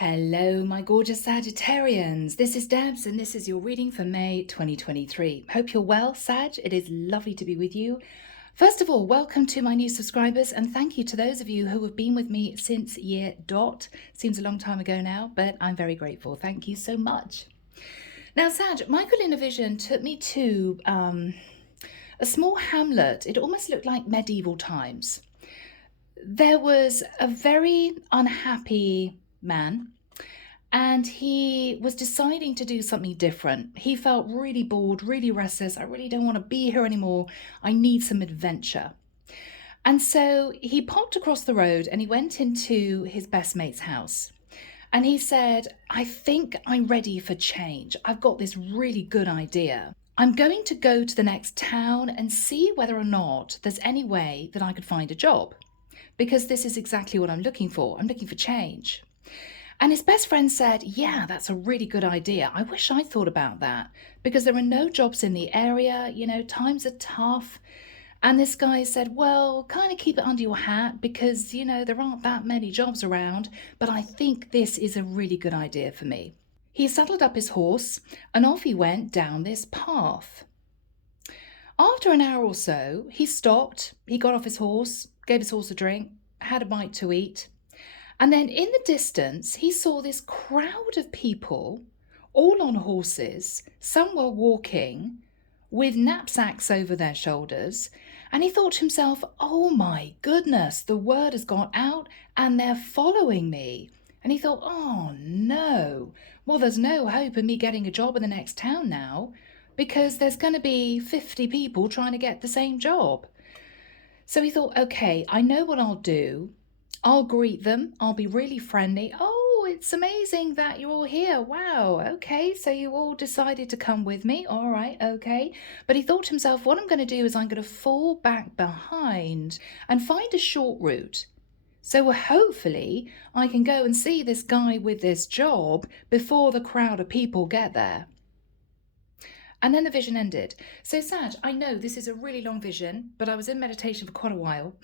Hello, my gorgeous Sagittarians. This is Debs, and this is your reading for May 2023. Hope you're well, Sag. It is lovely to be with you. First of all, welcome to my new subscribers, and thank you to those of you who have been with me since year dot. Seems a long time ago now, but I'm very grateful. Thank you so much. Now, Sag, Michael in a vision took me to a small hamlet. It almost looked like medieval times. There was a very unhappy man, and he was deciding to do something different. He felt really bored, really restless. I really don't want to be here anymore. I need some adventure. And so he popped across the road and he went into his best mate's house. And he said, I think I'm ready for change. I've got this really good idea. I'm going to go to the next town and see whether or not there's any way that I could find a job, because this is exactly what I'm looking for. I'm looking for change. And his best friend said, yeah, that's a really good idea. I wish I'd thought about that, because there are no jobs in the area. You know, times are tough. And this guy said, well, kind of keep it under your hat, because, you know, there aren't that many jobs around, but I think this is a really good idea for me. He saddled up his horse and off he went down this path. After an hour or so, he stopped, he got off his horse, gave his horse a drink, had a bite to eat. And then in the distance, he saw this crowd of people, all on horses. Some were walking with knapsacks over their shoulders. And he thought to himself, oh my goodness, the word has gone out and they're following me. And he thought, oh no, well, there's no hope of me getting a job in the next town now, because there's going to be 50 people trying to get the same job. So he thought, okay, I know what I'll do. I'll greet them. I'll be really friendly. Oh, it's amazing that you're all here. Wow. Okay. So you all decided to come with me. All right. Okay. But he thought to himself, what I'm going to do is I'm going to fall back behind and find a short route. So hopefully I can go and see this guy with this job before the crowd of people get there. And then the vision ended. So Sag, I know this is a really long vision, but I was in meditation for quite a while.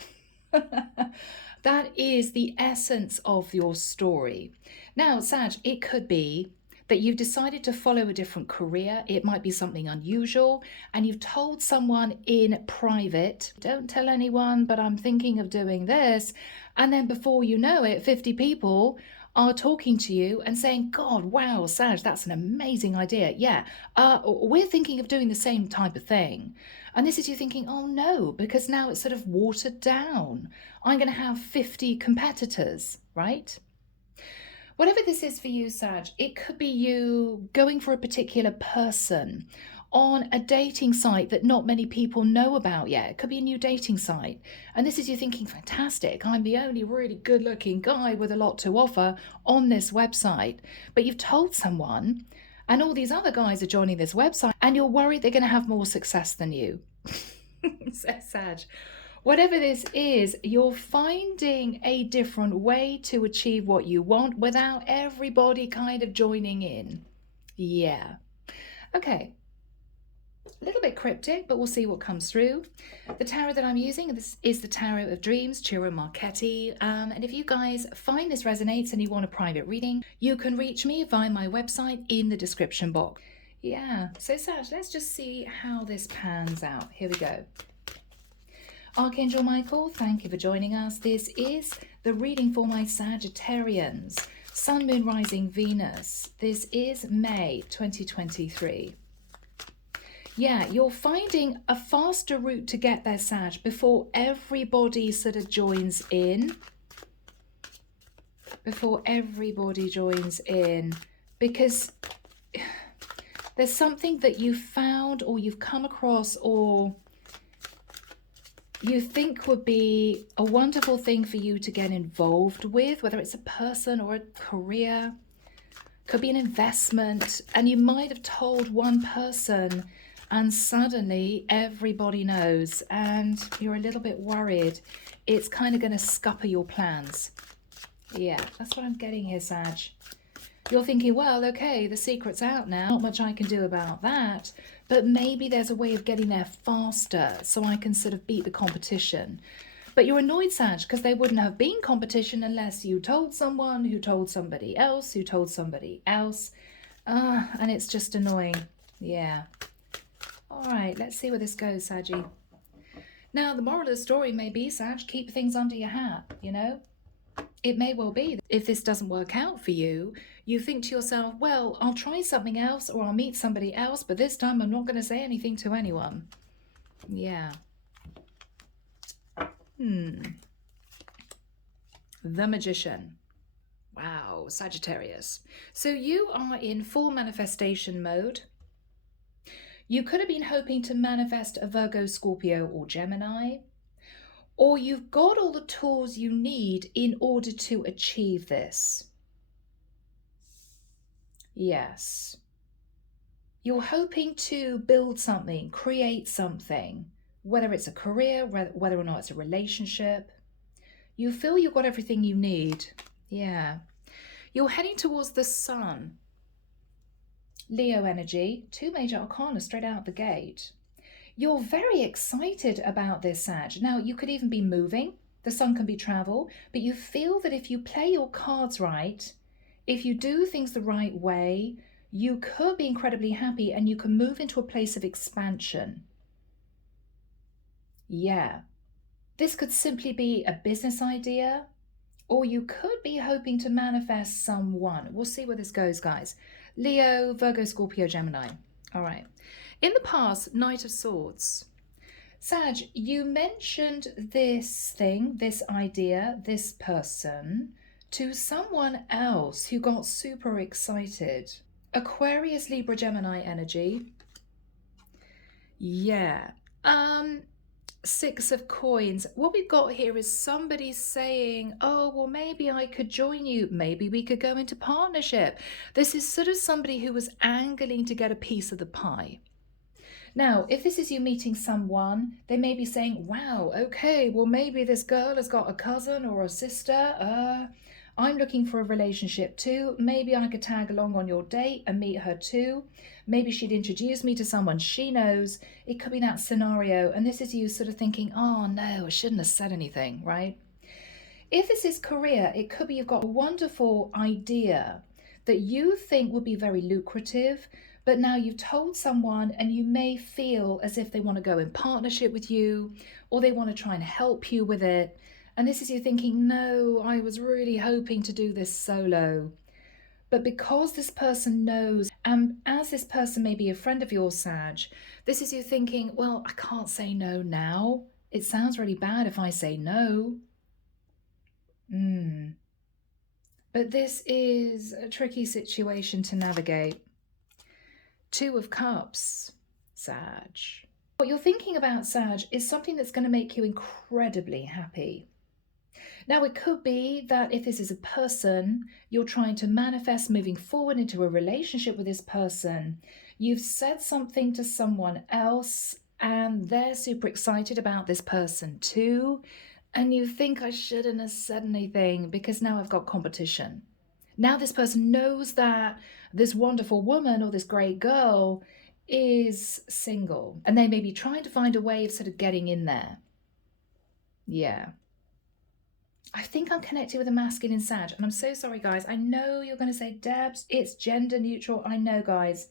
That is the essence of your story. Now, Sag, it could be that you've decided to follow a different career. It might be something unusual, and you've told someone in private, don't tell anyone, but I'm thinking of doing this. And then before you know it, 50 people are talking to you and saying, God, wow, Sag, that's an amazing idea. Yeah, we're thinking of doing the same type of thing. And this is you thinking, oh no, because now it's sort of watered down. I'm going to have 50 competitors, right? Whatever this is for you, Sag, it could be you going for a particular person on a dating site that not many people know about yet. It could be a new dating site. And this is you thinking, fantastic, I'm the only really good looking guy with a lot to offer on this website. But you've told someone, and all these other guys are joining this website, and you're worried they're going to have more success than you. So Sag, whatever this is, you're finding a different way to achieve what you want without everybody kind of joining in. Yeah. Okay. A little bit cryptic, but we'll see what comes through. The tarot that I'm using, this is the Tarot of Dreams, Ciro Marchetti. And if you guys find this resonates and you want a private reading, you can reach me via my website in the description box. Yeah, so Sag, let's just see how this pans out. Here we go. Archangel Michael, thank you for joining us. This is the reading for my Sagittarians. Sun, Moon, Rising, Venus. This is May 2023. Yeah, you're finding a faster route to get there, Sag, before everybody sort of joins in. Before everybody joins in. Because there's something that you found or you've come across or you think would be a wonderful thing for you to get involved with, whether it's a person or a career, could be an investment, and you might have told one person and suddenly everybody knows and you're a little bit worried. It's kind of going to scupper your plans. Yeah, that's what I'm getting here, Sag. You're thinking, well, okay, the secret's out now. Not much I can do about that. But maybe there's a way of getting there faster so I can sort of beat the competition. But you're annoyed, Sag, because there wouldn't have been competition unless you told someone who told somebody else who told somebody else. And it's just annoying. Yeah. All right, let's see where this goes, Saggy. Now, the moral of the story may be, Sag, keep things under your hat, you know? It may well be that if this doesn't work out for you, you think to yourself, well, I'll try something else or I'll meet somebody else, but this time I'm not going to say anything to anyone. Yeah. The Magician. Wow, Sagittarius. So you are in full manifestation mode. You could have been hoping to manifest a Virgo, Scorpio, or Gemini, or you've got all the tools you need in order to achieve this. Yes. You're hoping to build something, create something, whether it's a career, whether or not it's a relationship. You feel you've got everything you need. Yeah. You're heading towards the sun. Leo energy, 2 major arcana straight out the gate. You're very excited about this, Sag. Now, you could even be moving. The sun can be travel, but you feel that if you play your cards right, if you do things the right way, you could be incredibly happy and you can move into a place of expansion. Yeah. This could simply be a business idea, or you could be hoping to manifest someone. We'll see where this goes, guys. Leo, Virgo, Scorpio, Gemini. All right. In the past, Knight of Swords. Sag, you mentioned this thing, this idea, this person to someone else who got super excited. Aquarius, Libra, Gemini energy. Yeah. 6 of coins. What we've got here is somebody saying, oh, well, maybe I could join you. Maybe we could go into partnership. This is sort of somebody who was angling to get a piece of the pie. Now, if this is you meeting someone, they may be saying, wow, okay, well, maybe this girl has got a cousin or a sister. I'm looking for a relationship too. Maybe I could tag along on your date and meet her too. Maybe she'd introduce me to someone she knows. It could be that scenario. And this is you sort of thinking, oh no, I shouldn't have said anything, right? If this is career, it could be you've got a wonderful idea that you think would be very lucrative, but now you've told someone and you may feel as if they want to go in partnership with you or they want to try and help you with it. And this is you thinking, no, I was really hoping to do this solo. But because this person knows, and as this person may be a friend of yours, Sag, this is you thinking, well, I can't say no now. It sounds really bad if I say no. But this is a tricky situation to navigate. 2 of Cups, Sag. What you're thinking about, Sag, is something that's going to make you incredibly happy. Now, it could be that if this is a person, you're trying to manifest moving forward into a relationship with this person. You've said something to someone else and they're super excited about this person too. And you think I shouldn't have said anything because now I've got competition. Now this person knows that this wonderful woman or this great girl is single and they may be trying to find a way of sort of getting in there. Yeah. I think I'm connected with a masculine Sag, and I'm so sorry, guys. I know you're going to say, Debs, it's gender neutral. I know, guys,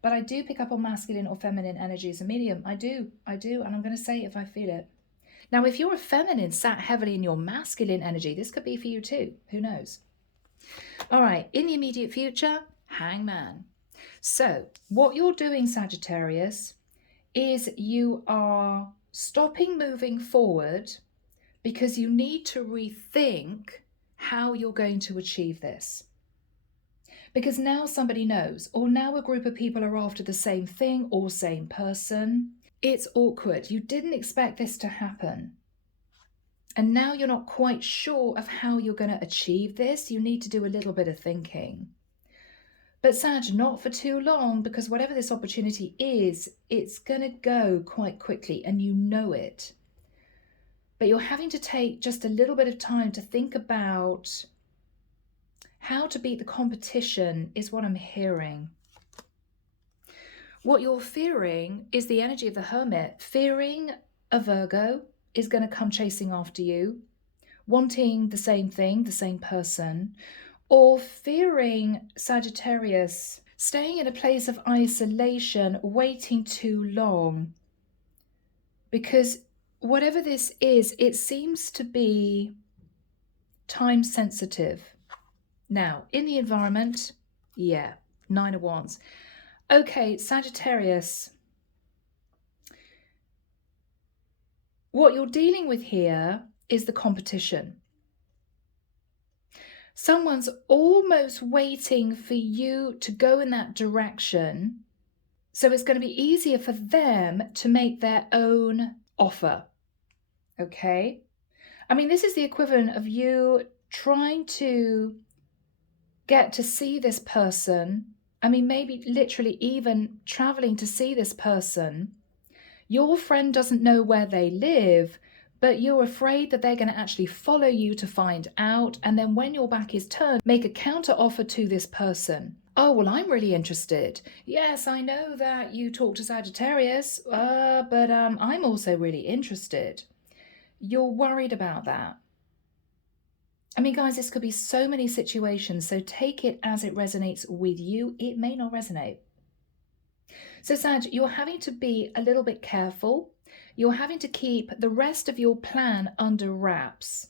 but I do pick up on masculine or feminine energy as a medium. I do, and I'm going to say it if I feel it. Now, if you're a feminine sat heavily in your masculine energy, this could be for you too. Who knows? All right, in the immediate future, Hangman. So what you're doing, Sagittarius, is you are stopping moving forward because you need to rethink how you're going to achieve this. Because now somebody knows, or now a group of people are after the same thing or same person. It's awkward. You didn't expect this to happen. And now you're not quite sure of how you're going to achieve this. You need to do a little bit of thinking. But Sag, not for too long, because whatever this opportunity is, it's going to go quite quickly and you know it. But you're having to take just a little bit of time to think about how to beat the competition is what I'm hearing. What you're fearing is the energy of the Hermit, fearing a Virgo, is going to come chasing after you, wanting the same thing, the same person, or fearing, Sagittarius, staying in a place of isolation, waiting too long. Because whatever this is, it seems to be time sensitive. Now, in the environment, yeah, 9 of Wands. Okay, Sagittarius, what you're dealing with here is the competition. Someone's almost waiting for you to go in that direction, so it's going to be easier for them to make their own offer. Okay? I mean, this is the equivalent of you trying to get to see this person. I mean, maybe literally even traveling to see this person. Your friend doesn't know where they live, but you're afraid that they're going to actually follow you to find out. And then when your back is turned, make a counter offer to this person. Oh, well, I'm really interested. Yes, I know that you talk to Sagittarius, but I'm also really interested. You're worried about that. I mean, guys, this could be so many situations, so take it as it resonates with you. It may not resonate. So, Sag, you're having to be a little bit careful. You're having to keep the rest of your plan under wraps.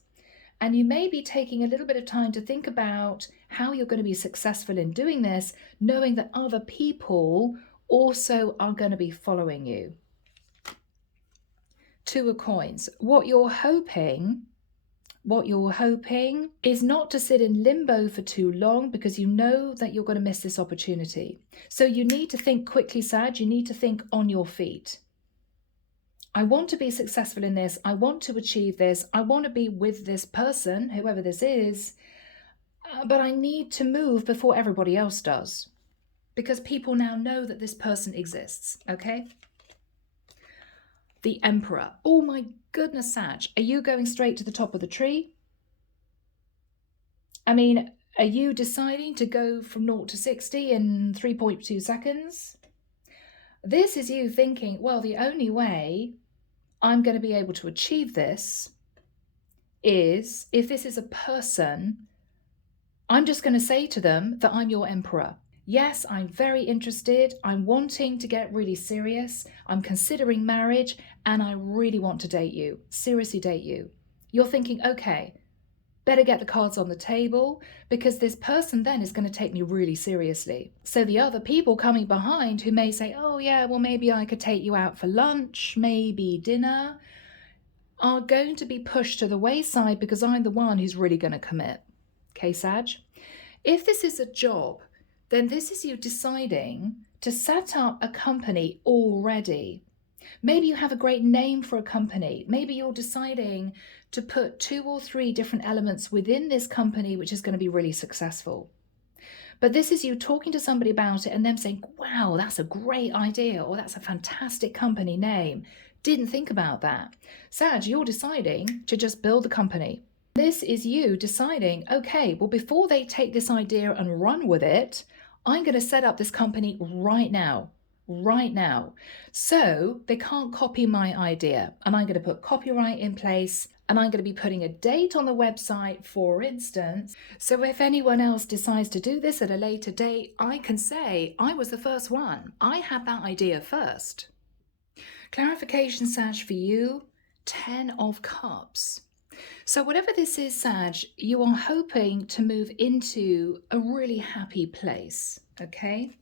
And you may be taking a little bit of time to think about how you're going to be successful in doing this, knowing that other people also are going to be following you. 2 of Coins. What you're hoping is not to sit in limbo for too long, because you know that you're going to miss this opportunity. So you need to think quickly, Sag. You need to think on your feet. I want to be successful in this. I want to achieve this. I want to be with this person, whoever this is, but I need to move before everybody else does, because people now know that this person exists, okay? The Emperor. Oh my goodness, Sag, are you going straight to the top of the tree? I mean, are you deciding to go from 0 to 60 in 3.2 seconds? This is you thinking, well, the only way I'm going to be able to achieve this is if this is a person, I'm just going to say to them that I'm your Emperor. Yes, I'm very interested. I'm wanting to get really serious. I'm considering marriage and I really want to date you, seriously date you. You're thinking, okay, better get the cards on the table, because this person then is going to take me really seriously. So the other people coming behind who may say, oh yeah, well, maybe I could take you out for lunch, maybe dinner, are going to be pushed to the wayside because I'm the one who's really going to commit. Okay, Sag? If this is a job, then this is you deciding to set up a company already. Maybe you have a great name for a company. Maybe you're deciding to put 2 or 3 different elements within this company, which is going to be really successful. But this is you talking to somebody about it and them saying, wow, that's a great idea, or that's a fantastic company name. Didn't think about that. Sag, you're deciding to just build the company. This is you deciding, okay, well, before they take this idea and run with it, I'm going to set up this company right now. So they can't copy my idea, and I'm going to put copyright in place, and I'm going to be putting a date on the website, for instance. So if anyone else decides to do this at a later date, I can say I was the first one. I had that idea first. Clarification, Sag, for you, 10 of Cups. So whatever this is, Sag, you are hoping to move into a really happy place, okay?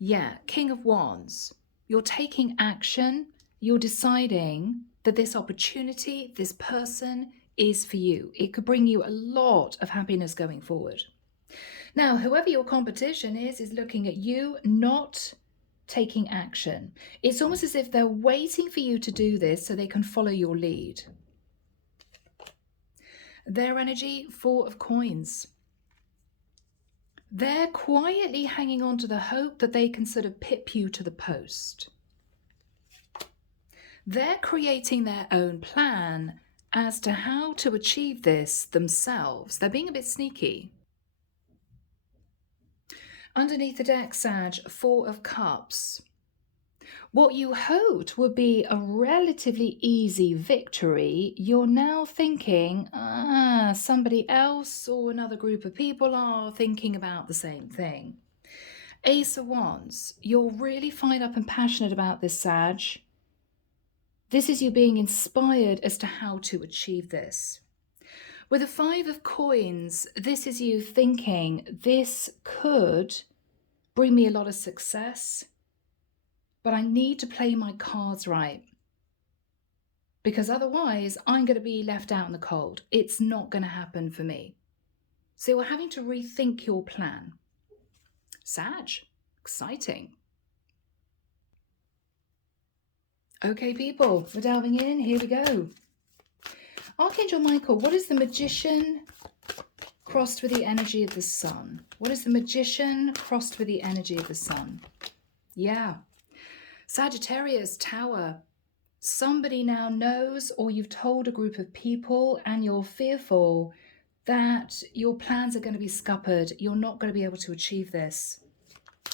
Yeah, King of Wands. You're taking action. You're deciding that this opportunity, this person is for you. It could bring you a lot of happiness going forward. Now, whoever your competition is looking at you not taking action. It's almost as if they're waiting for you to do this so they can follow your lead. Their energy, 4 of Coins. They're quietly hanging on to the hope that they can sort of pip you to the post. They're creating their own plan as to how to achieve this themselves. They're being a bit sneaky. Underneath the deck, Sag, 4 of Cups. What you hoped would be a relatively easy victory, you're now thinking, somebody else or another group of people are thinking about the same thing. Ace of Wands, you're really fired up and passionate about this, Sag. This is you being inspired as to how to achieve this. With the Five of Coins, this is you thinking, this could bring me a lot of success, but I need to play my cards right, because otherwise I'm going to be left out in the cold. It's not going to happen for me. So we're having to rethink your plan. Sag, exciting. Okay, people, we're delving in. Here we go. Archangel Michael, what is the Magician crossed with the energy of the Sun? What is the Magician crossed with the energy of the Sun? Yeah. Sagittarius, Tower. Somebody now knows, or you've told a group of people and you're fearful that your plans are going to be scuppered. You're not going to be able to achieve this.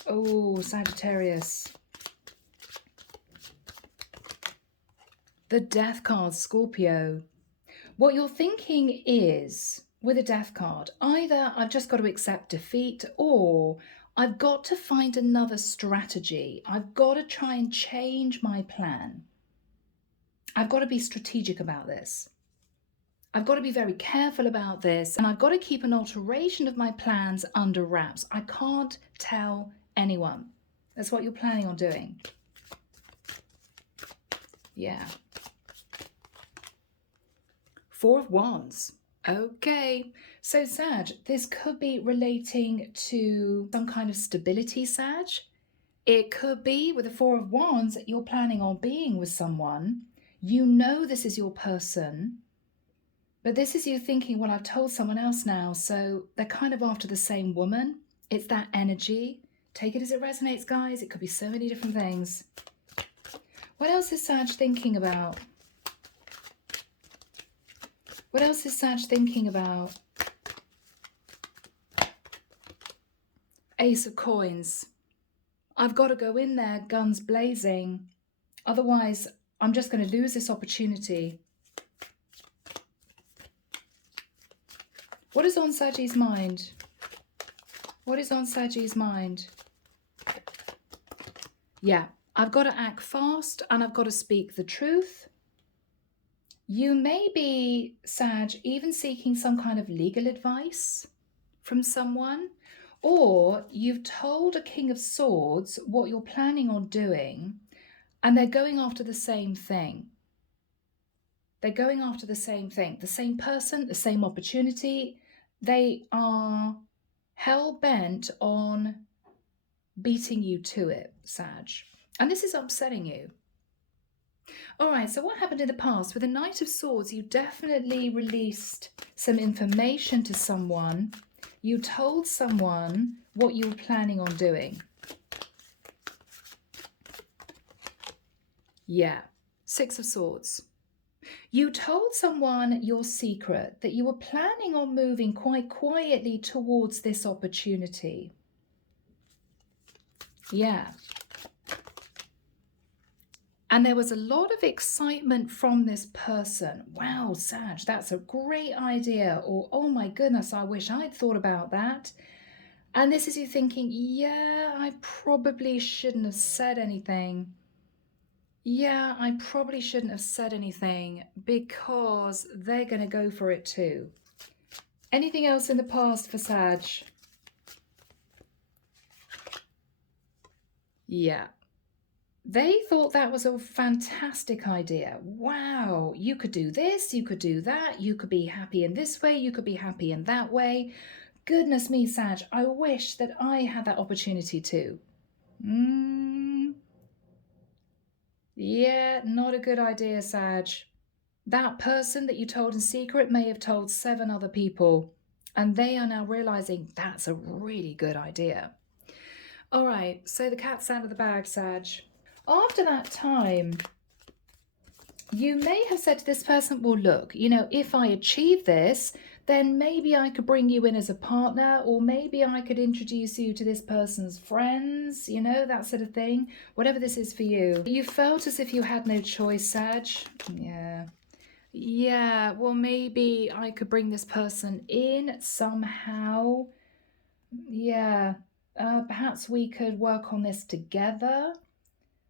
Oh, Sagittarius. The Death card, Scorpio. What you're thinking is, with a Death card, either I've just got to accept defeat, or I've got to find another strategy. I've got to try and change my plan. I've got to be strategic about this. I've got to be very careful about this, and I've got to keep an alteration of my plans under wraps. I can't tell anyone. That's what you're planning on doing. Yeah. Four of Wands. Okay. So, Sag, this could be relating to some kind of stability, Sag. It could be with the Four of Wands that you're planning on being with someone. You know this is your person, but this is you thinking, well, I've told someone else now, so they're kind of after the same woman. It's that energy. Take it as it resonates, guys. It could be so many different things. What else is Sag thinking about? What else is Sag thinking about? Ace of Coins. I've got to go in there, guns blazing. Otherwise, I'm just going to lose this opportunity. What is on Saggy's mind? What is on Saggy's mind? Yeah, I've got to act fast and I've got to speak the truth. You may be, Sag, even seeking some kind of legal advice from someone, or you've told a King of Swords what you're planning on doing, and they're going after the same thing. They're going after the same thing, the same person, the same opportunity. They are hell-bent on beating you to it, Sag. And this is upsetting you. All right, so what happened in the past? With the Knight of Swords, you definitely released some information to someone. You told someone what you were planning on doing. Yeah, Six of Swords. You told someone your secret, that you were planning on moving quite quietly towards this opportunity. Yeah. And there was a lot of excitement from this person. Wow, Sag, that's a great idea. Or, oh my goodness, I wish I'd thought about that. And this is you thinking, yeah, I probably shouldn't have said anything. Yeah, I probably shouldn't have said anything because they're going to go for it too. Anything else in the past for Sag? Yeah. They thought that was a fantastic idea. Wow, you could do this, you could do that, you could be happy in this way, you could be happy in that way. Goodness me, Sag, I wish that I had that opportunity too. Yeah, not a good idea, Sag. That person that you told in secret may have told 7 other people, and they are now realizing that's a really good idea. All right, so the cat's out of the bag, Sag. After that time, you may have said to this person, well, look, you know, if I achieve this, then maybe I could bring you in as a partner, or maybe I could introduce you to this person's friends, you know, that sort of thing. Whatever this is for you. You felt as if you had no choice, Sag. Yeah. Yeah, well, maybe I could bring this person in somehow. Yeah. Perhaps we could work on this together.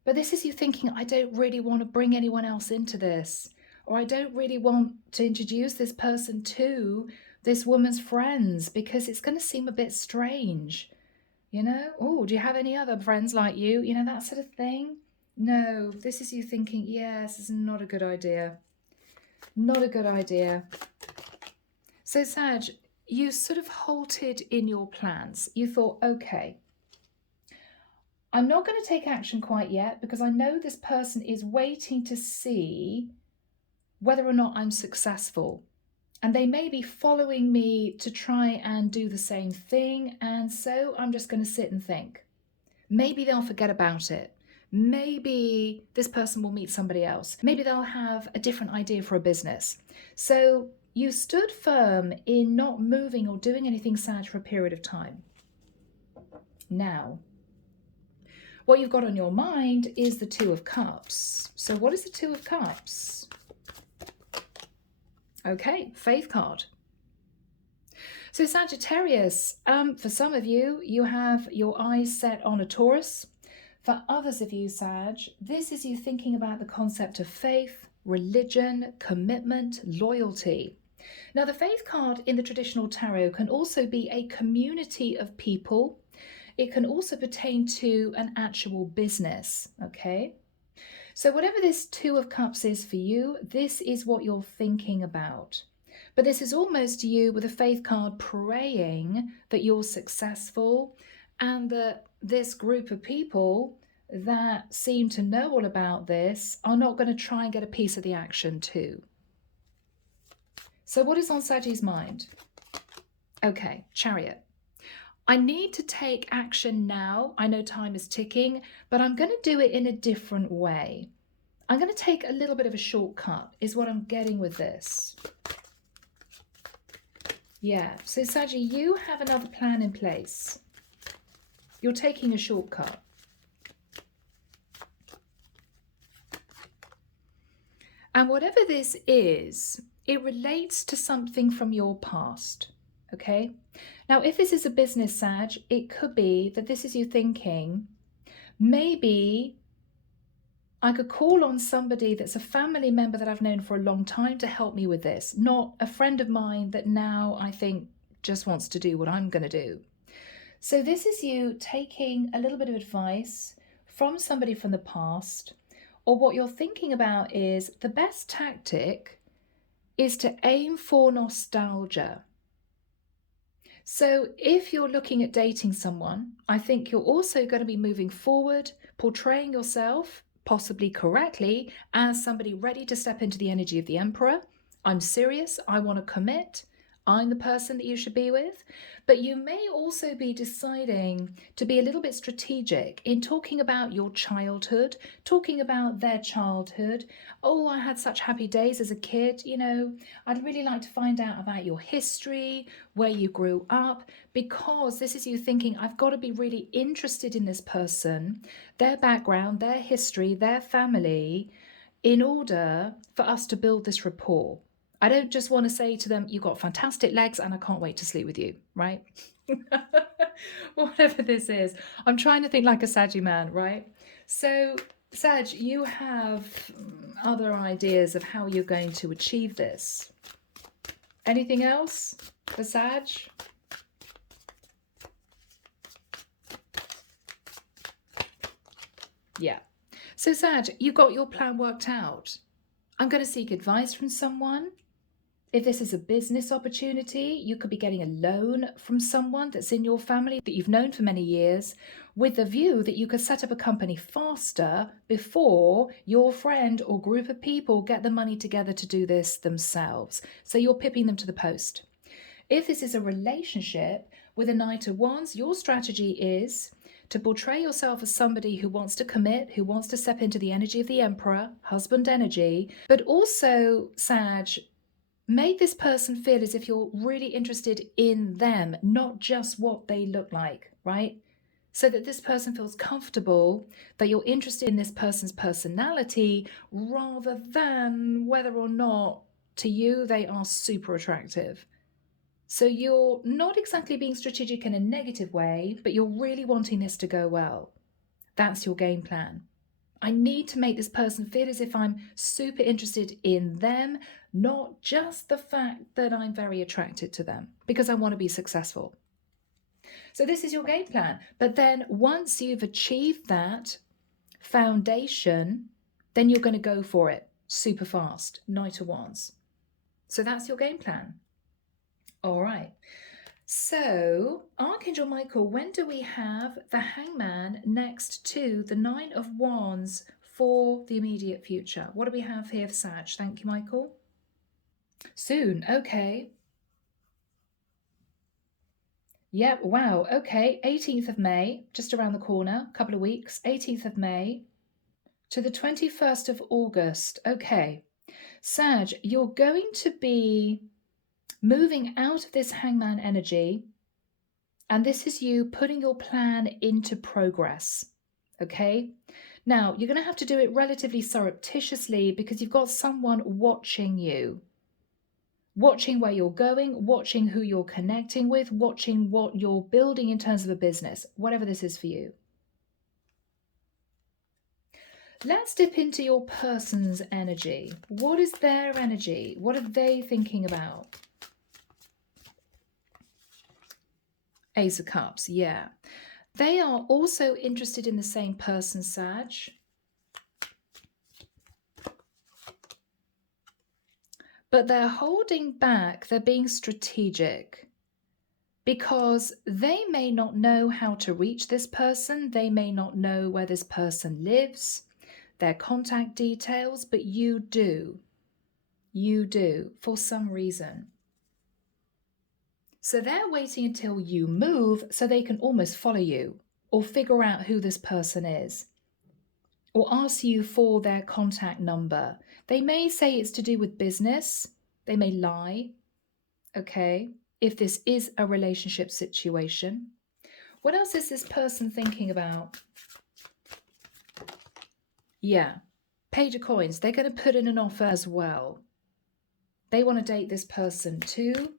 But this is you thinking, I don't really want to bring anyone else into this, or I don't really want to introduce this person to this woman's friends because it's going to seem a bit strange. You know, oh, do you have any other friends like you? You know, that sort of thing. No, this is you thinking, yes, this is not a good idea. Not a good idea. So, Sag, you sort of halted in your plans. You thought, okay, I'm not going to take action quite yet because I know this person is waiting to see whether or not I'm successful. And they may be following me to try and do the same thing. And so I'm just going to sit and think. Maybe they'll forget about it. Maybe this person will meet somebody else. Maybe they'll have a different idea for a business. So you stood firm in not moving or doing anything, Sag, for a period of time. Now, what you've got on your mind is the Two of Cups. So what is the Two of Cups? Okay, Faith card. So Sagittarius, for some of you, you have your eyes set on a Taurus. For others of you, Sag, this is you thinking about the concept of faith, religion, commitment, loyalty. Now, the Faith card in the traditional tarot can also be a community of people. It can also pertain to an actual business, okay? So whatever this Two of Cups is for you, this is what you're thinking about. But this is almost you with a Faith card praying that you're successful and that this group of people that seem to know all about this are not going to try and get a piece of the action too. So what is on Saggy's mind? Okay, Chariot. I need to take action now. I know time is ticking, but I'm going to do it in a different way. I'm going to take a little bit of a shortcut, is what I'm getting with this. Yeah, so Saggy, you have another plan in place. You're taking a shortcut. And whatever this is, it relates to something from your past, okay? Now, if this is a business, Sag, it could be that this is you thinking, maybe I could call on somebody that's a family member that I've known for a long time to help me with this, not a friend of mine that now I think just wants to do what I'm going to do. So this is you taking a little bit of advice from somebody from the past, or what you're thinking about is the best tactic is to aim for nostalgia. So if you're looking at dating someone, I think you're also going to be moving forward, portraying yourself, possibly correctly, as somebody ready to step into the energy of the Emperor. I'm serious, I want to commit, I'm the person that you should be with. But you may also be deciding to be a little bit strategic in talking about your childhood, talking about their childhood. Oh, I had such happy days as a kid. You know, I'd really like to find out about your history, where you grew up, because this is you thinking, I've got to be really interested in this person, their background, their history, their family, in order for us to build this rapport. I don't just want to say to them, you've got fantastic legs and I can't wait to sleep with you, right? Whatever this is. I'm trying to think like a Saggy man, right? So, Sag, you have other ideas of how you're going to achieve this. Anything else for Sag? Yeah. So, Sag, you've got your plan worked out. I'm going to seek advice from someone. If this is a business opportunity, you could be getting a loan from someone that's in your family that you've known for many years, with the view that you could set up a company faster before your friend or group of people get the money together to do this themselves. So you're pipping them to the post. If this is a relationship with a Knight of Wands, your strategy is to portray yourself as somebody who wants to commit, who wants to step into the energy of the Emperor, husband energy, but also, Sag, make this person feel as if you're really interested in them, not just what they look like, right? So that this person feels comfortable that you're interested in this person's personality rather than whether or not to you they are super attractive. So you're not exactly being strategic in a negative way, but you're really wanting this to go well. That's your game plan. I need to make this person feel as if I'm super interested in them, not just the fact that I'm very attracted to them, because I want to be successful. So this is your game plan. But then once you've achieved that foundation, then you're going to go for it super fast, Knight of Wands. So that's your game plan. All right. So Archangel Michael, when do we have the Hangman next to the Nine of Wands for the immediate future? What do we have here for Sag? Thank you, Michael. Soon. Okay. Yep. Wow. Okay. 18th of May, just around the corner, a couple of weeks. 18th of May to the 21st of August. Okay. Sag, you're going to be moving out of this Hangman energy, and this is you putting your plan into progress. Okay. Now, you're going to have to do it relatively surreptitiously because you've got someone watching you. Watching where you're going, watching who you're connecting with, watching what you're building in terms of a business, whatever this is for you. Let's dip into your person's energy. What is their energy? What are they thinking about? Ace of Cups, yeah. They are also interested in the same person, Sag. But they're holding back, they're being strategic because they may not know how to reach this person. They may not know where this person lives, their contact details, but you do. You do, for some reason. So they're waiting until you move so they can almost follow you or figure out who this person is or ask you for their contact number. They may say it's to do with business. They may lie, okay, if this is a relationship situation. What else is this person thinking about? Yeah, Page of Coins. They're going to put in an offer as well. They want to date this person too.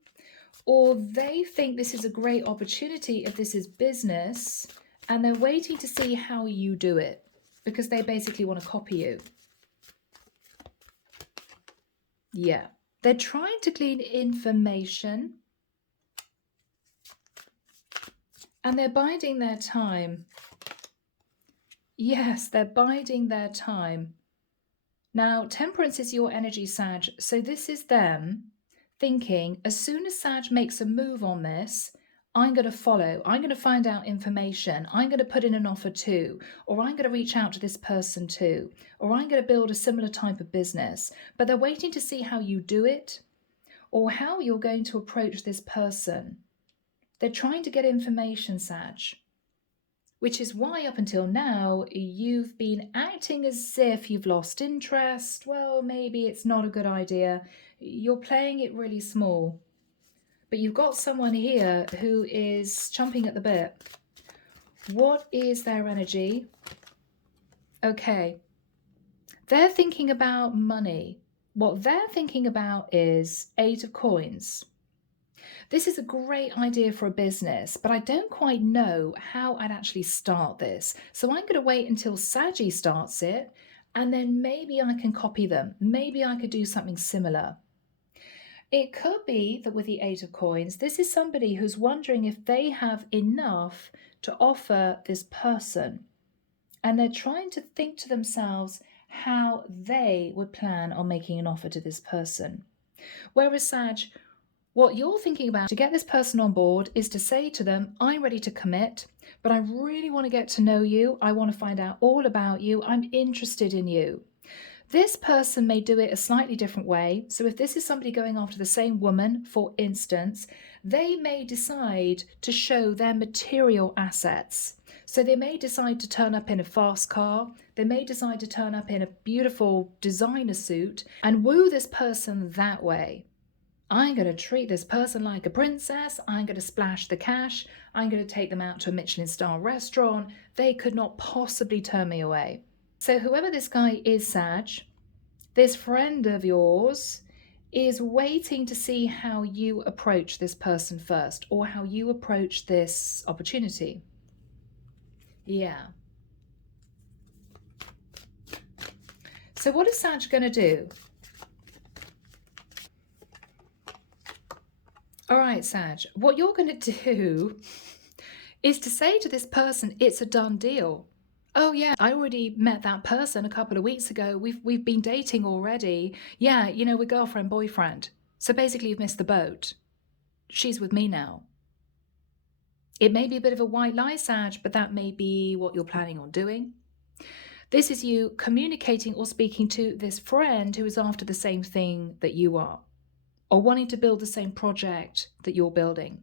Or they think this is a great opportunity if this is business, and they're waiting to see how you do it because they basically want to copy you. Yeah. They're trying to glean information and they're biding their time. Yes, they're biding their time. Now, Temperance is your energy, Sag. So this is them thinking, as soon as Sag makes a move on this, I'm going to follow. I'm going to find out information. I'm going to put in an offer too. Or I'm going to reach out to this person too. Or I'm going to build a similar type of business. But they're waiting to see how you do it or how you're going to approach this person. They're trying to get information, Sag. Which is why up until now, you've been acting as if you've lost interest. Well, maybe it's not a good idea. You're playing it really small. But you've got someone here who is chomping at the bit. What is their energy? Okay. They're thinking about money. What they're thinking about is 8 of Coins. This is a great idea for a business, but I don't quite know how I'd actually start this. So I'm going to wait until Saggy starts it, and then maybe I can copy them. Maybe I could do something similar. It could be that with the 8 of Coins, this is somebody who's wondering if they have enough to offer this person. And they're trying to think to themselves how they would plan on making an offer to this person. Whereas Sag, what you're thinking about to get this person on board is to say to them, I'm ready to commit, but I really want to get to know you. I want to find out all about you. I'm interested in you. This person may do it a slightly different way. So if this is somebody going after the same woman, for instance, they may decide to show their material assets. So they may decide to turn up in a fast car. They may decide to turn up in a beautiful designer suit and woo this person that way. I'm going to treat this person like a princess. I'm going to splash the cash. I'm going to take them out to a Michelin star restaurant. They could not possibly turn me away. So whoever this guy is, Sag, this friend of yours is waiting to see how you approach this person first, or how you approach this opportunity. Yeah. So what is Sag going to do? All right, Sag, what you're going to do is to say to this person, it's a done deal. Oh yeah, I already met that person a couple of weeks ago. We've been dating already. Yeah, you know, we're girlfriend, boyfriend. So basically you've missed the boat. She's with me now. It may be a bit of a white lie, Sag, but that may be what you're planning on doing. This is you communicating or speaking to this friend who is after the same thing that you are, or wanting to build the same project that you're building.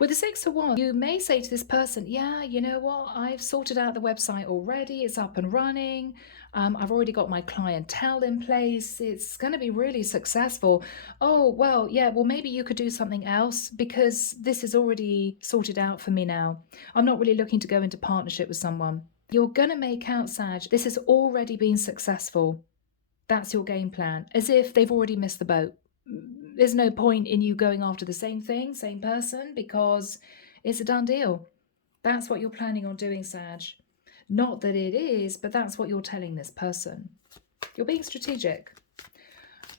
With the 6 of Wands, you may say to this person, yeah, you know what, I've sorted out the website already, it's up and running, I've already got my clientele in place, it's going to be really successful. Oh, well, yeah, well, maybe you could do something else because this is already sorted out for me now. I'm not really looking to go into partnership with someone. You're going to make out, Sag, this has already been successful. That's your game plan, as if they've already missed the boat. There's no point in you going after the same thing, same person, because it's a done deal. That's what you're planning on doing, Sag. Not that it is, but that's what you're telling this person. You're being strategic.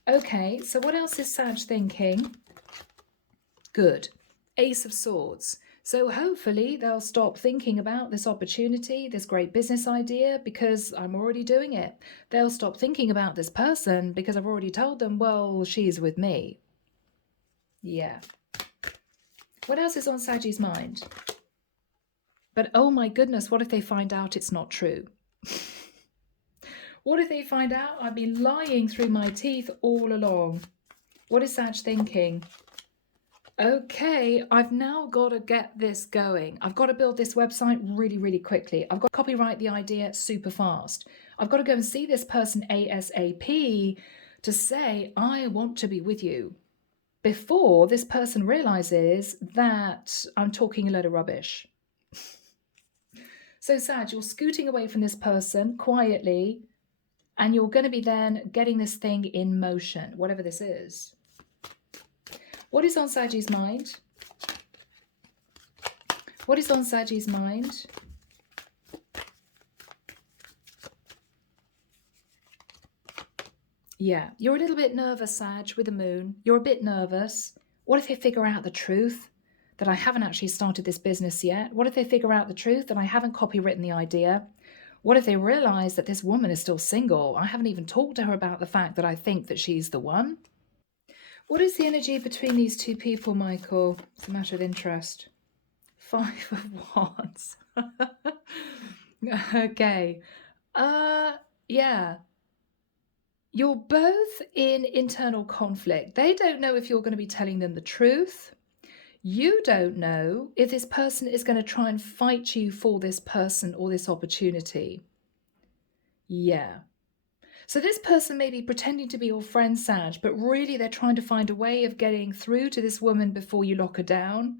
Okay, so what else is Sag thinking? Good. Ace of Swords. So hopefully they'll stop thinking about this opportunity, this great business idea, because I'm already doing it. They'll stop thinking about this person because I've already told them, well, she's with me. Yeah. What else is on Saggy's mind? But oh my goodness, what if they find out it's not true? What if they find out I've been lying through my teeth all along? What is Sag thinking? Okay, I've now got to get this going. I've got to build this website really, really quickly. I've got to copyright the idea super fast. I've got to go and see this person ASAP to say, I want to be with you, before this person realizes that I'm talking a load of rubbish. So Sag, you're scooting away from this person quietly, and you're going to be then getting this thing in motion, whatever this is. What is on Saggy's mind? What is on Saggy's mind? Yeah, you're a little bit nervous, Sag, with the moon. You're a bit nervous. What if they figure out the truth? That I haven't actually started this business yet? What if they figure out the truth that I haven't copywritten the idea? What if they realize that this woman is still single? I haven't even talked to her about the fact that I think that she's the one. What is the energy between these two people, Michael? It's a matter of interest. 5 of Wands. Okay. Yeah. You're both in internal conflict. They don't know if you're going to be telling them the truth. You don't know if this person is going to try and fight you for this person or this opportunity. Yeah. So this person may be pretending to be your friend, Sag, but really they're trying to find a way of getting through to this woman before you lock her down.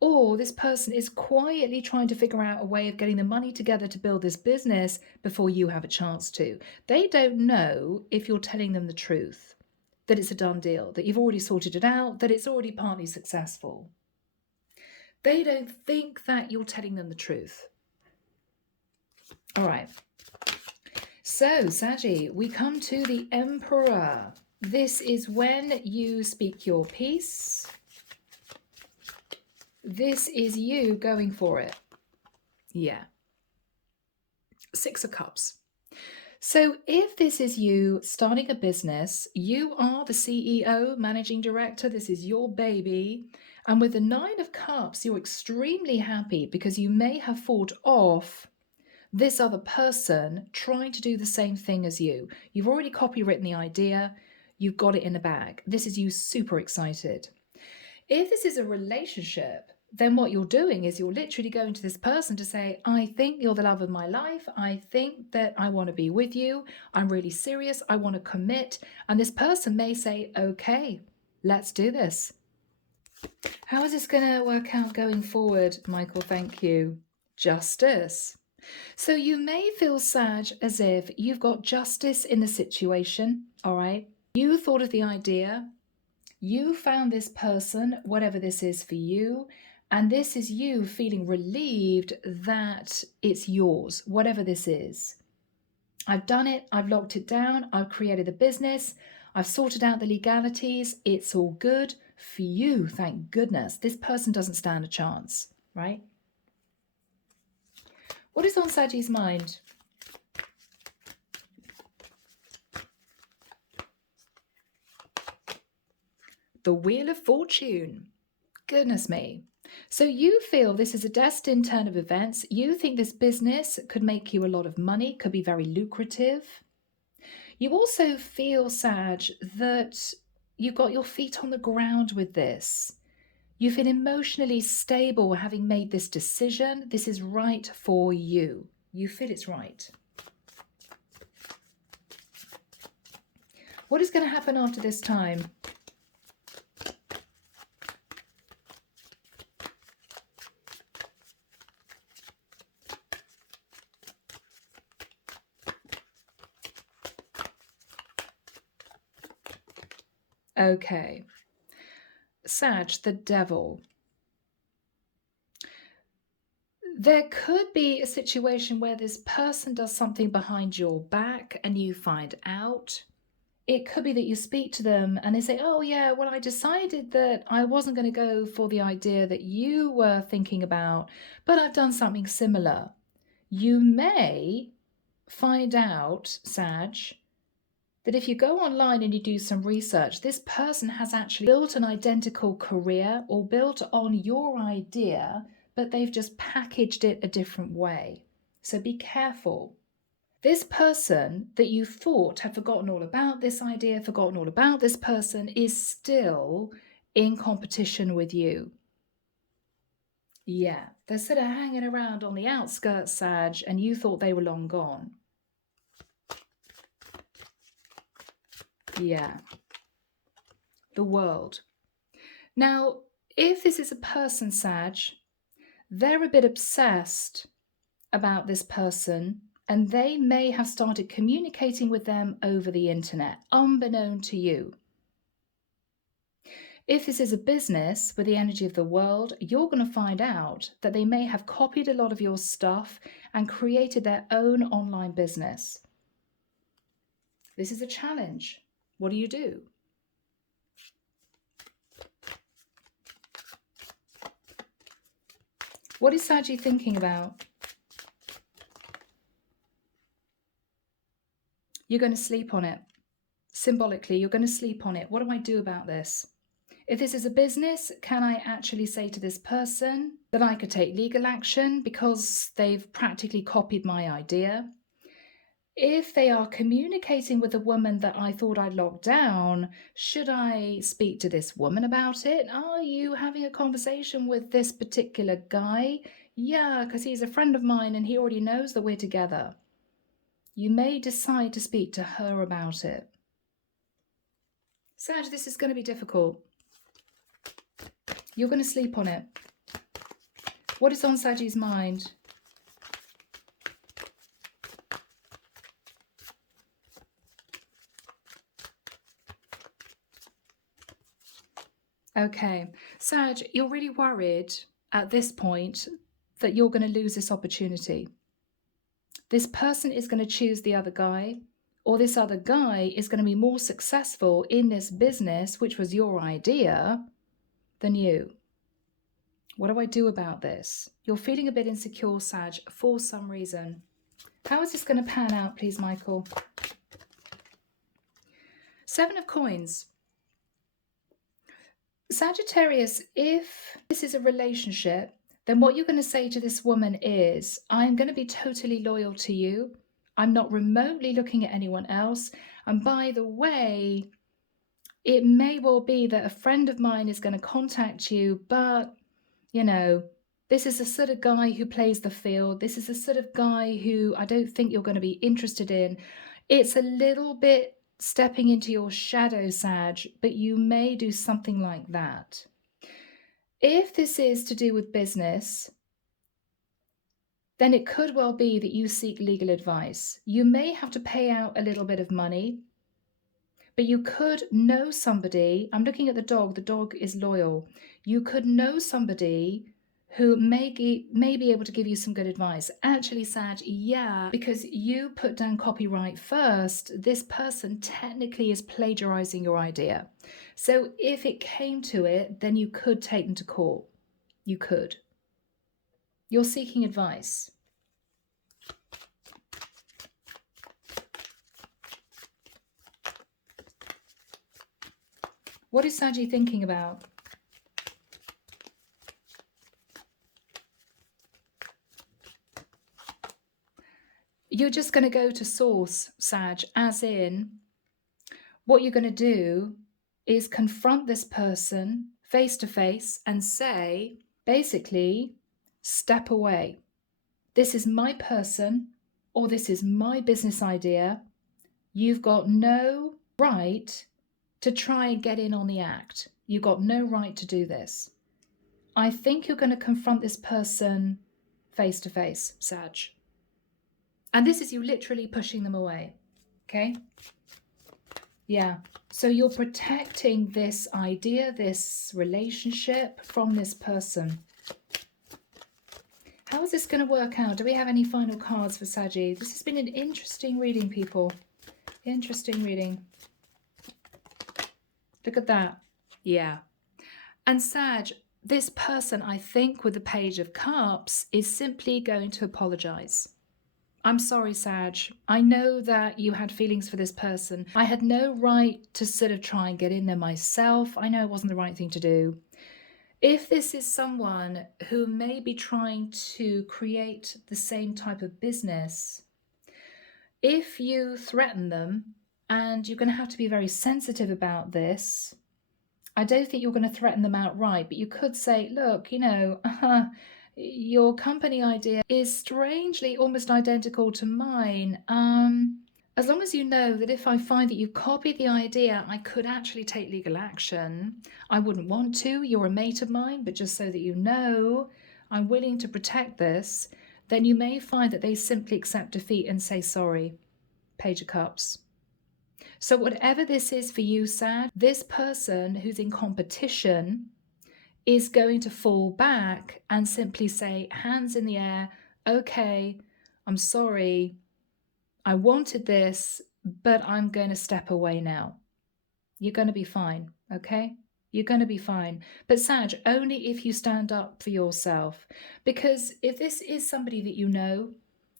Or this person is quietly trying to figure out a way of getting the money together to build this business before you have a chance to. They don't know if you're telling them the truth, that it's a done deal, that you've already sorted it out, that it's already partly successful. They don't think that you're telling them the truth. All right. So, Saggy, we come to the Emperor. This is when you speak your piece. This is you going for it. Yeah. 6 of Cups. So if this is you starting a business, you are the CEO, managing director, this is your baby. And with the 9 of Cups, you're extremely happy because you may have fought off this other person trying to do the same thing as you. You've already copywritten the idea. You've got it in the bag. This is you super excited. If this is a relationship, then what you're doing is you're literally going to this person to say, I think you're the love of my life. I think that I want to be with you. I'm really serious. I want to commit. And this person may say, okay. Let's do this. How is this going to work out going forward, Michael? Thank you. Justice. So you may feel, Sag, as if you've got justice in the situation, all right? You thought of the idea, you found this person, whatever this is for you, and this is you feeling relieved that it's yours, whatever this is. I've done it, I've locked it down, I've created the business, I've sorted out the legalities, it's all good for you, thank goodness. This person doesn't stand a chance, right? What is on Saggy's mind? The Wheel of Fortune. Goodness me. So you feel this is a destined turn of events. You think this business could make you a lot of money, could be very lucrative. You also feel, Sag, that you've got your feet on the ground with this. You feel emotionally stable having made this decision. This is right for you. You feel it's right. What is going to happen after this time? Okay. Sag, the Devil. There could be a situation where this person does something behind your back and you find out. It could be that you speak to them and they say, oh yeah, well, I decided that I wasn't going to go for the idea that you were thinking about, but I've done something similar. You may find out, Sag, that if you go online and you do some research, this person has actually built an identical career or built on your idea, but they've just packaged it a different way. So be careful. This person that you thought had forgotten all about this idea, forgotten all about this person, is still in competition with you. Yeah, they're sort of hanging around on the outskirts, Sag, and you thought they were long gone. Yeah. The World. Now, if this is a person, Sag, they're a bit obsessed about this person and they may have started communicating with them over the internet, unbeknown to you. If this is a business with the energy of the world, you're going to find out that they may have copied a lot of your stuff and created their own online business. This is a challenge. What do you do? What is Saggy thinking about? You're going to sleep on it. Symbolically, you're going to sleep on it. What do I do about this? If this is a business, can I actually say to this person that I could take legal action because they've practically copied my idea? If they are communicating with a woman that I thought I'd locked down, should I speak to this woman about it? Are you having a conversation with this particular guy? Yeah, because he's a friend of mine and he already knows that we're together. You may decide to speak to her about it. Sag, this is going to be difficult. You're going to sleep on it. What is on Saggy's mind? Okay, Sag, you're really worried at this point that you're going to lose this opportunity. This person is going to choose the other guy, or this other guy is going to be more successful in this business, which was your idea, than you. What do I do about this? You're feeling a bit insecure, Sag, for some reason. How is this going to pan out, please, Michael? 7 of Coins. Sagittarius, if this is a relationship, then what you're going to say to this woman is, I'm going to be totally loyal to you. I'm not remotely looking at anyone else. And by the way, it may well be that a friend of mine is going to contact you, but, you know, this is the sort of guy who plays the field. This is the sort of guy who I don't think you're going to be interested in. It's a little bit stepping into your shadow, Sag, but you may do something like that. If this is to do with business, then it could well be that you seek legal advice. You may have to pay out a little bit of money, but you could know somebody. I'm looking at the dog is loyal. You could know somebody who may be able to give you some good advice. Actually, Sag, yeah, because you put down copyright first, this person technically is plagiarizing your idea. So if it came to it, then you could take them to court. You could. You're seeking advice. What is Saggy thinking about? You're just going to go to source, Sag, as in what you're going to do is confront this person face to face and say, basically, step away. This is my person, or this is my business idea. You've got no right to try and get in on the act. You've got no right to do this. I think you're going to confront this person face to face, Sag. And this is you literally pushing them away. Okay? Yeah. So you're protecting this idea, this relationship from this person. How is this going to work out? Do we have any final cards for Saggy? This has been an interesting reading, people. Interesting reading. Look at that. Yeah. And Sag, this person, I think, with the Page of Cups, is simply going to apologize. I'm sorry, Sag. I know that you had feelings for this person. I had no right to sort of try and get in there myself. I know it wasn't the right thing to do. If this is someone who may be trying to create the same type of business, if you threaten them, and you're going to have to be very sensitive about this, I don't think you're going to threaten them outright, but you could say, look, you know, your company idea is strangely almost identical to mine. As long as you know that if I find that you copied the idea, I could actually take legal action. I wouldn't want to. You're a mate of mine, but just so that you know, I'm willing to protect this. Then you may find that they simply accept defeat and say sorry. Page of Cups. So whatever this is for you, Sag, this person who's in competition is going to fall back and simply say, hands in the air, okay, I'm sorry, I wanted this, but I'm going to step away now. You're going to be fine, okay? You're going to be fine. But Sag, only if you stand up for yourself. Because if this is somebody that you know,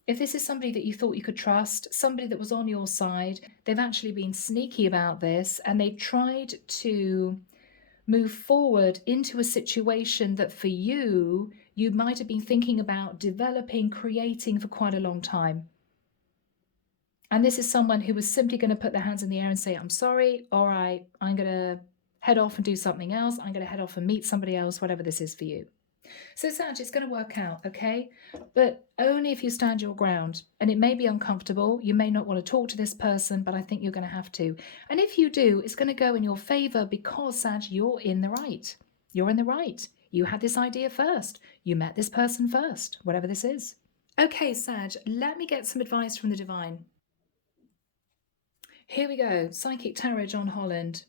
if this is somebody that you thought you could trust, somebody that was on your side, they've actually been sneaky about this and they've tried to move forward into a situation that for you, you might have been thinking about developing, creating for quite a long time. And this is someone who was simply going to put their hands in the air and say, I'm sorry, all right, I'm going to head off and do something else. I'm going to head off and meet somebody else, whatever this is for you. So Sag, it's going to work out, okay? But only if you stand your ground. And it may be uncomfortable. You may not want to talk to this person, but I think you're going to have to. And if you do, it's going to go in your favor because, Sag, you're in the right. You're in the right. You had this idea first. You met this person first, whatever this is. Okay, Sag, let me get some advice from the divine. Here we go. Psychic Tarot, John Holland.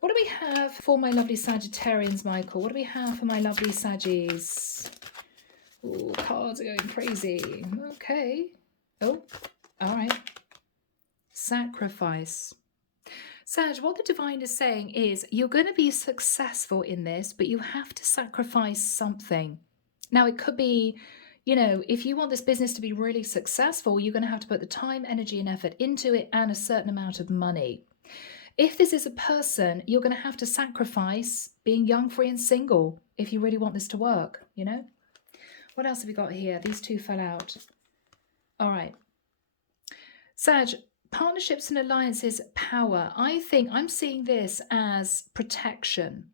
What do we have for my lovely Sagittarians, Michael? What do we have for my lovely Saggies? Ooh, cards are going crazy. Okay. Oh, all right. Sacrifice. Sag, what the divine is saying is you're going to be successful in this, but you have to sacrifice something. Now, it could be, you know, if you want this business to be really successful, you're going to have to put the time, energy, and effort into it and a certain amount of money. If this is a person, you're going to have to sacrifice being young, free, and single if you really want this to work, you know? What else have we got here? These two fell out. All right. Sag, partnerships and alliances, power. I think I'm seeing this as protection.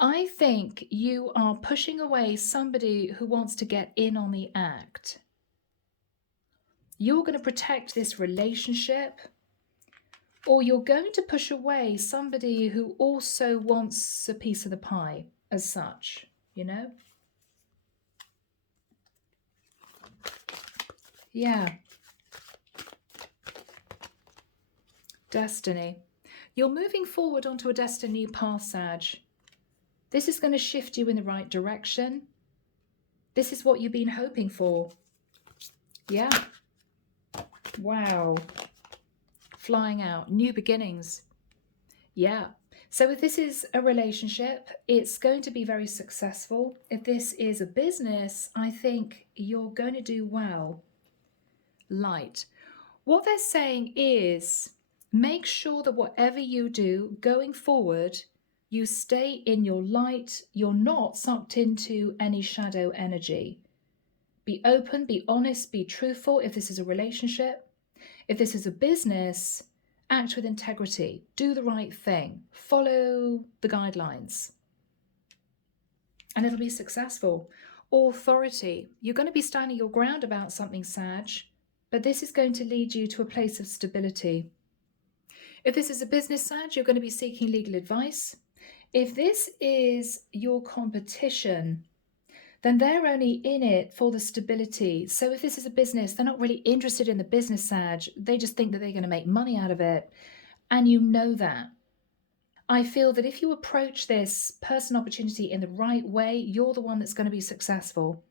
I think you are pushing away somebody who wants to get in on the act. You're going to protect this relationship. or you're going to push away somebody who also wants a piece of the pie as such, you know? Yeah. Destiny. You're moving forward onto a destiny path, Sag. This is going to shift you in the right direction. This is what you've been hoping for. Yeah. Wow. Flying out. New beginnings. Yeah. So if this is a relationship, it's going to be very successful. If this is a business, I think you're going to do well. Light. What they're saying is make sure that whatever you do going forward, you stay in your light. You're not sucked into any shadow energy. Be open, be honest, be truthful if this is a relationship. If this is a business, act with integrity. Do the right thing. Follow the guidelines. And it'll be successful. Authority. You're going to be standing your ground about something, Sag, but this is going to lead you to a place of stability. If this is a business, Sag, you're going to be seeking legal advice. If this is your competition, then they're only in it for the stability. So if this is a business, they're not really interested in the business, Sag. They just think that they're going to make money out of it. And you know that. I feel that if you approach this person opportunity in the right way, you're the one that's going to be successful.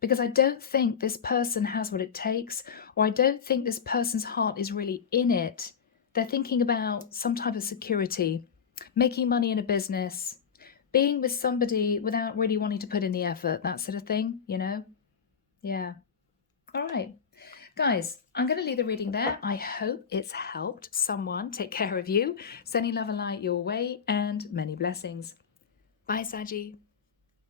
Because I don't think this person has what it takes, or I don't think this person's heart is really in it. They're thinking about some type of security, making money in a business, being with somebody without really wanting to put in the effort, that sort of thing, you know? Yeah. All right. Guys, I'm going to leave the reading there. I hope it's helped someone. Take care of you. Sending love and light your way, and many blessings. Bye, Saji.